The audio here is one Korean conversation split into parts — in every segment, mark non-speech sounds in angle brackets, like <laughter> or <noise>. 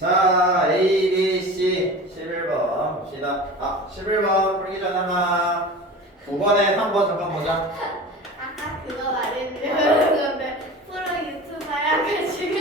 자, A, B, C 11번 봅시다. 아, 11번 풀기 전에 하나 9번에 3번 잠깐 보자. <laughs> 아까 그거 말했는데 프로 유튜버야 가지고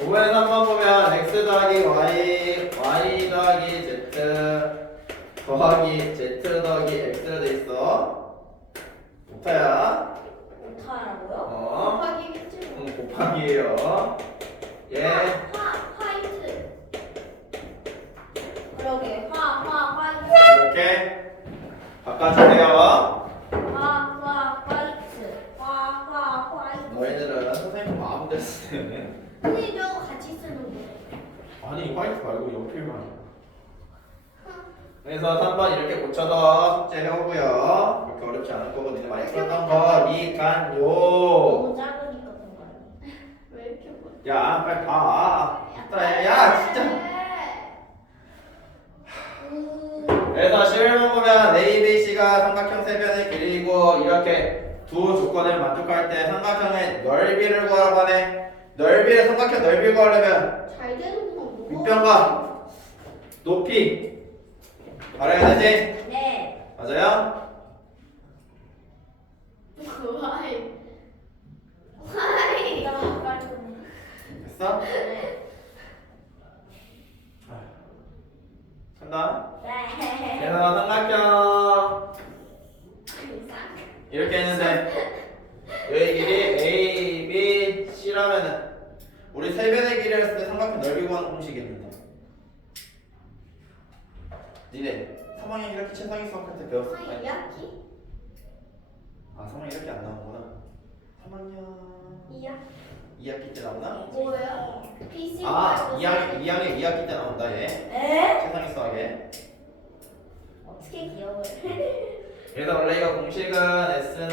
9번에 3번 보면 X 더하기 Y, Y 더하기 Z 더하기 Z 더하기 X로 돼 있어. 오타야. 오타라고요? 어, 곱하기. 음, 곱하기예요. 예. 바꿔주세요. 화 화 화이트 화 화 화이트 너희들은 선생님 마음대로 쓰네. 근데 저거 같이 쓰는 거예요 아니 화이트 말고 연필만. 그래서 3번 이렇게 고쳐서 숙제 해오고요. 그렇게 어렵지 않을 거고 니네 많이 썼던 거 미간요. 너무 작으니까 그런 거 아니야? <laughs> 왜 이렇게 뭐 야 빨리 봐. 야, 야 진짜. 그래서 실물 보면 A, C가 삼각형 세변의 길이고 이렇게 두 조건을 만족할 때 삼각형의 넓이를 구하라고 하네. 넓이를 삼각형 넓이 구하려면 잘 되는 건 뭐고? 밑변과 높이 알아야 되지? 네 맞아요? 와이 와이 됐어? 네 간다. 네. 그래서 삼각형 이렇게 했는데 여기 길이 A, B, C라면은 우리 세변의 길이를 했을 때 삼각형 넓이 구하는 공식이 있는데 니네 3학년 이렇게 최상위 수학할 때 배웠을 거 아니야? 이야기 아 3학년 이렇게 안 나오는구나 3학년 이야 2학기 때 나오나? 뭐예요? PC 아 2학년 2학년 2학기 때 나온다 얘 에? 최상위 수학에 어떻게 기억을 <laughs> 그래서 원래 이거 공식은 S는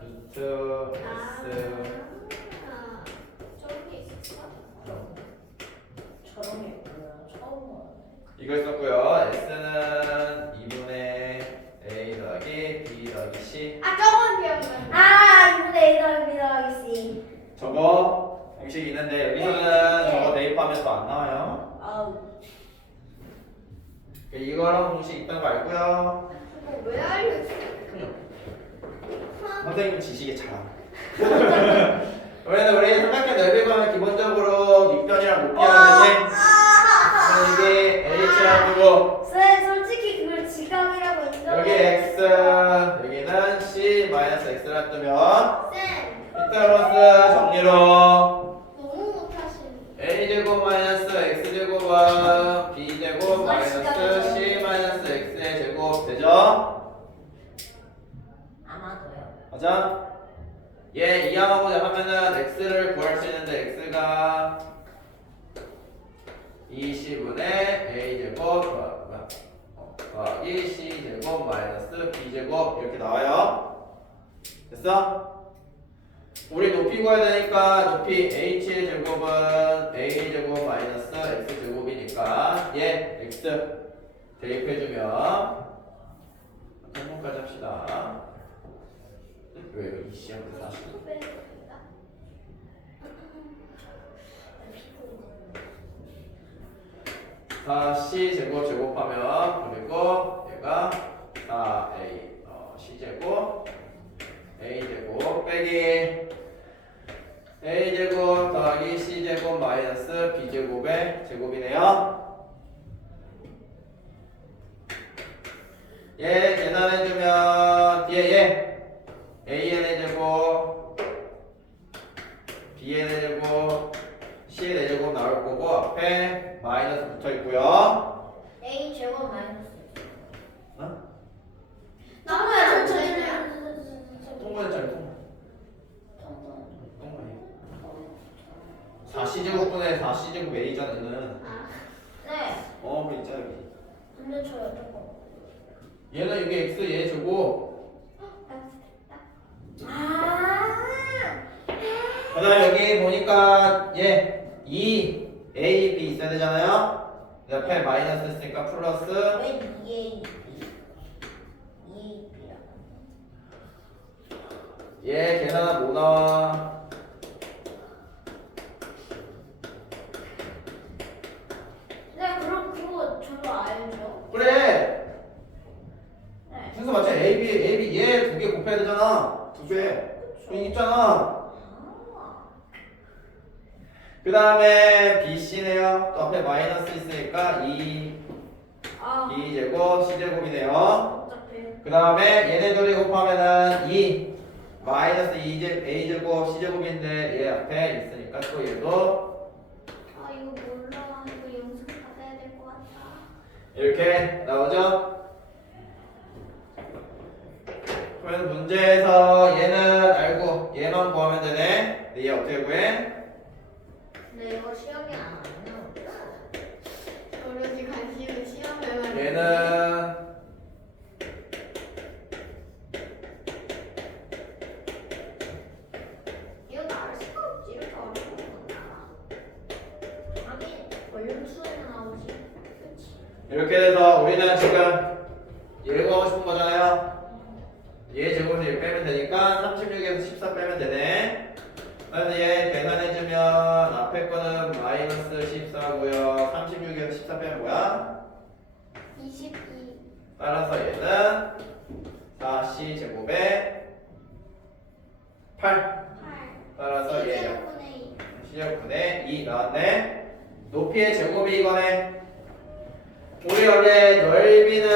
루트 아, S. 아, 저런 게 있었어? 저런 게 있구나 처음 보네 이걸 썼고요. S는 2분의 A 더하기 B 더하기 C. 아 저건 기억나 아 이분의 이더기 더하기 C. 저거 공식이 있는데 여기서는 네. 저거 대입하면 또 안 나와요. 아우. 이거랑 공식 있다는 거 알고요 왜 알려줘? 선생님 지식이 잘 알아 왜냐면 우리 삼각형 넓이 구하면 기본적으로 밑변이랑 되지 그럼 이게 H랑 두고 쌤 솔직히 그걸 지각이라고 인정해 여기 X 여기는 C 마이너스 X라 뜨면 쌤. 피타고라스 정리로 너무 못하시는 A 제곱 마이너스 X 제곱은 B 제곱 마이너스 C 마이너스 X의 제곱 되죠? 아마도요 맞아? 얘 이항하고자 하면은 X를 구할 수 있는데 X가 20분의 A 제곱 어, 어, 더하기 C 제곱 마이너스 B 제곱 이렇게 나와요. 됐어? 우리 높이 구해야 되니까 높이 H의 제곱은 A 제곱 마이너스 X 제곱이니까 얘 X 대입해주면 한번까지 합시다. 왜 여기 시험을 다시? 4C 제곱 제곱하면 그리고 얘가 4A 어, C 제곱 A 제곱 빼기 A 제곱 더하기 C 제곱 마이너스 B 제곱의 제곱이네요. 얘 계산해주면 뒤에 얘 AN의 제곱 BN의 제곱 C의 제곱 나올 거고 앞에 마이너스 붙어 있고요. A 제곱 마이너스 어? 나는 안 되냐? 통과는 잘 통과. 통과해. 4C 제곱분의 4C 제곱 A잖아는 아, 네 어, 뭐 있잖아 여기. 근데 저 여쭤봐 얘는 여기 X 얘 제곱. 아 그다음 여기 보니까 얘 2 A, B 있어야 되잖아요. 옆에 마이너스 있으니까 플러스 왜 이게 이 B야 얘 계산은 뭐 나와? 곱해야 되잖아. 두 배. 여기 있잖아. 아. 그 다음에 BC네요. 또 앞에 마이너스 있으니까 2, 아. 2제곱 C제곱이네요. 복잡해. 그 다음에 얘네들이 곱하면은 2 마이너스 2제 A제곱 C제곱인데 얘 앞에 있으니까 또 얘도 아 이거 몰라. 이거 영상 받아야 될 것 같다. 이렇게 나오죠? 그러면 문제에서 얘는 알고 얘만 구하면 되네. 근데 얘 어떻게 구해? 근데 이거 시험이 안 나오구나. 어른이 관심은 시험에만. 얘는 이거 나을 수가 없지. 이렇게 어려운 거구나. 아니, 원룸 수에는 나오지. 그치. 이렇게 돼서 우리는 지금 얘 구하고 싶은 거잖아요. 얘얘 빼면 되니까 36에서 14 빼면 되네. 그래서 얘 계산해주면 앞에 거는 마이너스 14고요. 36에서 14 빼면 뭐야? 22. 따라서 얘는 4c 제곱에 8. 8. 따라서 얘 제곱분의 2. 시제곱분의 2 나왔네. 높이의 제곱이 이거네. 우리 원래 넓이는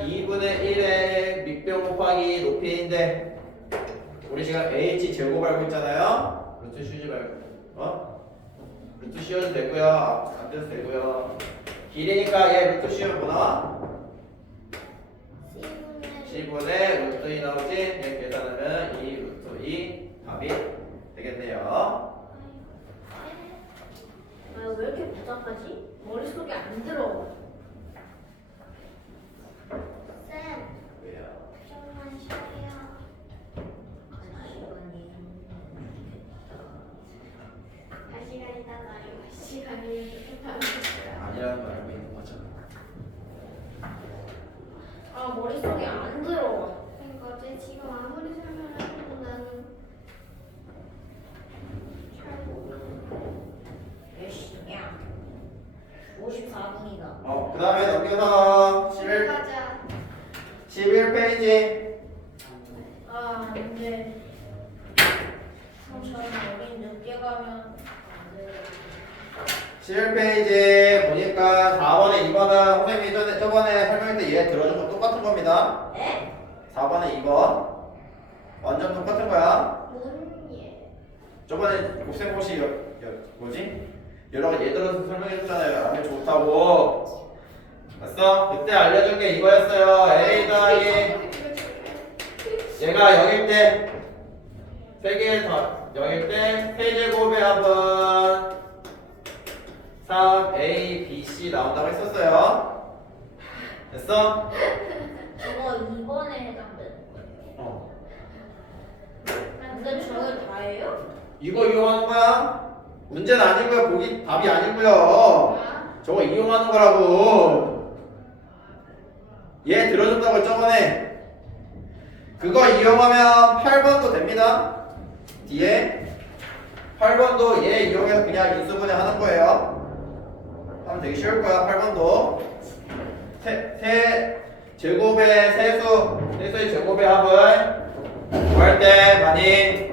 2분의 1의 밑변 곱하기 높이인데 우리 지금 h 제곱 알고 있잖아요. 루트 씌우지 말고 어? 루트 씌워도 되고요. 안 돼도 되고요. 길이니까 얘 루트 씌우면 뭐 나와? C분의 10분의 루트 2 나오지? 얘 계산하면 2 루트 2 답이 되겠네요. 아, 왜 이렇게 복잡하지? 머릿속에 안 들어. 쌤. 왜요? 좀만 쉬어요. 한 시간 있다가 이거 시간이 끝나면 아니라는 걸 알고 있는 거죠. 아, 머릿속에 안 들어. 그러니까 어제 지금 아무리 설명을 해도 나는 잘 모르겠어. 몇 시냐? 54분이다. 어, 그 다음에 넘겨서 11, 가자. 11페이지. 아, 근데 저는 여기 늦게 가면 안 돼. 11페이지 보니까 4번에 2번은 선생님이 전에, 저번에 설명할 때 얘 들어준 거 똑같은 겁니다. 네? 4번에 2번. 완전 똑같은 거야. 뭔 예? 저번에 여, 여, 뭐지? 여러 가지 예들어서 설명해줬잖아요. 라면 좋다고. 됐어? 그때 알려준 게 이거였어요. A 더하기 얘가 0일 때, 세개의 더, 0일 때, 세제곱의 합은 3, C 나온다고 했었어요. 됐어? 저거 2번에 해당되는 거예요. 어. 근데 저게 다예요? 이거 이용하는 거야? 문제는 아니고요. 보기 답이 아니고요. 저거 이용하는 거라고. 얘 들어준다고 저번에. 그거 이용하면 8번도 됩니다. 뒤에 8번도 얘 이용해서 그냥 인수분해 하는 거예요. 하면 되게 쉬울 거야. 8번도 세, 세 제곱의 세수 세수의 제곱의 합을 구할 때 많이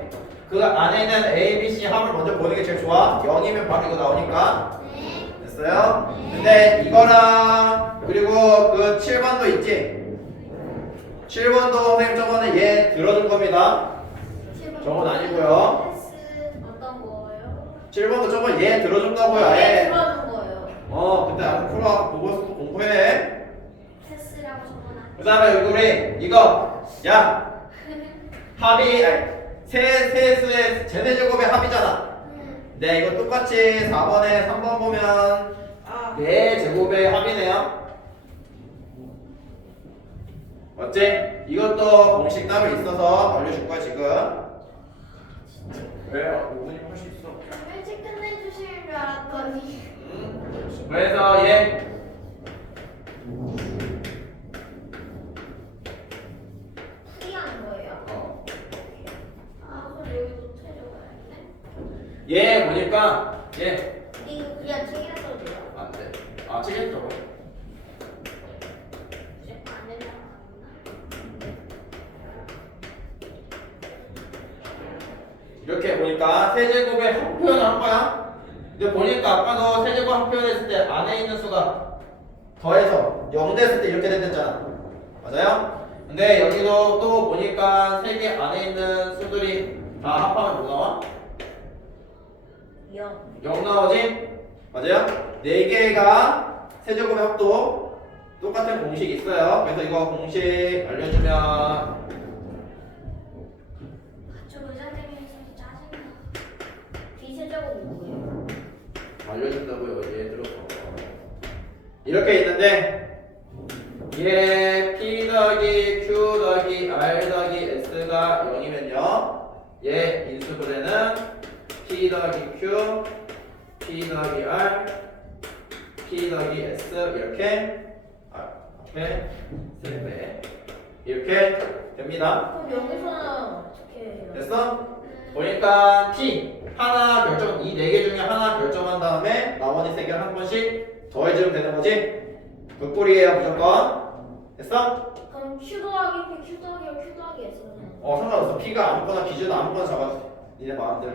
그 안에 있는 A, B, C 합을 먼저 보는 게 제일 좋아. 0이면 바로 이거 나오니까. 네. 됐어요? 근데 이거랑 그리고 그 7번도 있지? 7번도 선생님 저번에 얘 들어준 겁니다. 저건 아니고요. 어떤 거예요? 7번도 저번 얘 들어준다고요. 네, 아예. 어, 그때 아무 풀어 보고서 또 공부해. 패스라고 적어놔. 그 다음에 여기 우리 이거 야 합이 아니 세 세수의 제곱의 합이잖아. 응. 네, 이거 똑같이 4번에 3번 보면 아, 네 제곱의 합이네요. 어째? 이것도 공식 따로 있어서 알려줄 거야 지금. 왜? 5분이면 할수 있어. 일찍 끝내주실 줄 알았더니. 음. 그래서 얘 거예요? 어. 아, 그럼. 얘 보니까 얘 이거 그냥 책이라 써도 돼요? 안 돼. 아 책임져. 안 된다고 하구나. 이렇게 보니까 세제곱의 합표현을 한 거야. 근데 보니까 아까도 세제곱 합표현 했을 때 안에 더해서 0 됐을 때 이렇게 됐잖아. 맞아요? 근데 여기도 또 보니까 세 개 안에 있는 수들이 다 합하면 뭐 나와? 0 0 나오지? 맞아요? 4개가 세제곱의 합도 똑같은 공식이 있어요. 그래서 이거 공식 알려주면 저 의사들이 있어서 짜증나. 비세제곱 뭐예요? 알려준다고요 얘들어 이렇게 있는데 얘 P 더하기 Q 더하기 R 더하기 S가 0이면요 얘 인수분해는 P 더하기 Q P 더하기 R P 더하기 S 이렇게 아, 앞에 세배 이렇게 됩니다 그럼 여기서는 어떻게 해요? 됐어? 보니까 T 하나 결정 이 네 개 중에 하나 결정한 다음에 나머지 세 개를 한 번씩 더해주면 되는 거지? 그 꼴이에요 무조건 됐어? 그럼 Q 더하기 P, Q 더하기 Q 더하기 S는 어 상관없어 P가 아무거나 기준 아무거나 잡아줘 니네 마음대로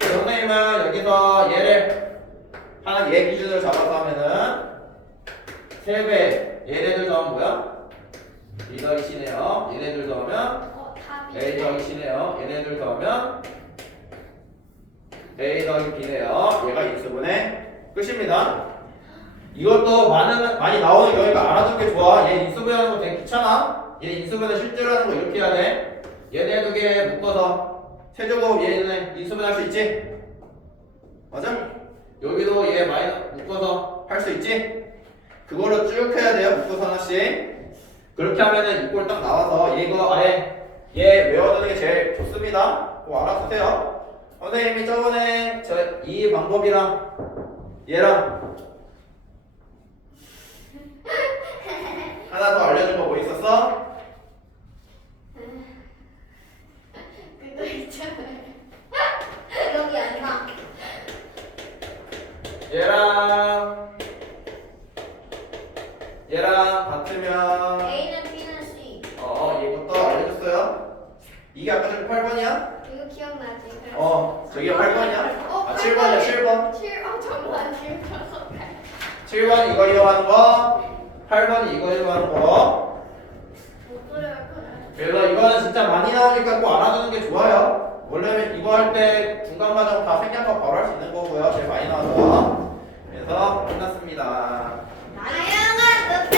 선생님은 여기서 얘를 하나 얘 기준으로 잡아서 하면은 세배 얘네들 더하면 뭐야? 이 더하기 C네요 얘네들 더하면 어, 답이. A 더하기 C네요. 얘네들 더하면 A 더하기 B네요. 얘가 인수분해 끝입니다. 이것도 많은 많이 나오는 경우가 알아두는 게 좋아. 얘 인수분해하는 거 되게 귀찮아. 얘 인수분해 실제로 하는 거 이렇게 해야 돼. 얘네 두 개 묶어서 세제곱 얘는 인수분해 할 수 있지? 맞아? 여기도 얘 많이 묶어서 할 수 있지? 그걸로 쭉 해야 돼요. 묶어서 하나씩. 그렇게 하면은 이꼴 딱 나와서 이거 아예 얘 외워두는 게 제일 좋습니다. 꼭 알아두세요. 선생님이 저번에 저 이 방법이랑 얘랑 하나 더 알려준 있었어? 그거 있잖아요. 기억이 안 나. 얘랑 얘랑 같으면 A는 B는 C. 어 이것도 알려줬어요. 이게 아까 저기 8번이야? 이거 기억나지? 어 저기 8번이야? 어, 아 7번이야 7번. 7, 어, 정말 7번. 7번 이거 이용하는 거, 8번 이거 이용하는 거. 그래서 이거는 진짜 많이 나오니까 꼭 알아두는 게 좋아요. 원래 이거 할 때 중간마다 다 생략하고 바로 할 수 있는 거고요. 제일 많이 나와서. 그래서 끝났습니다. 다양한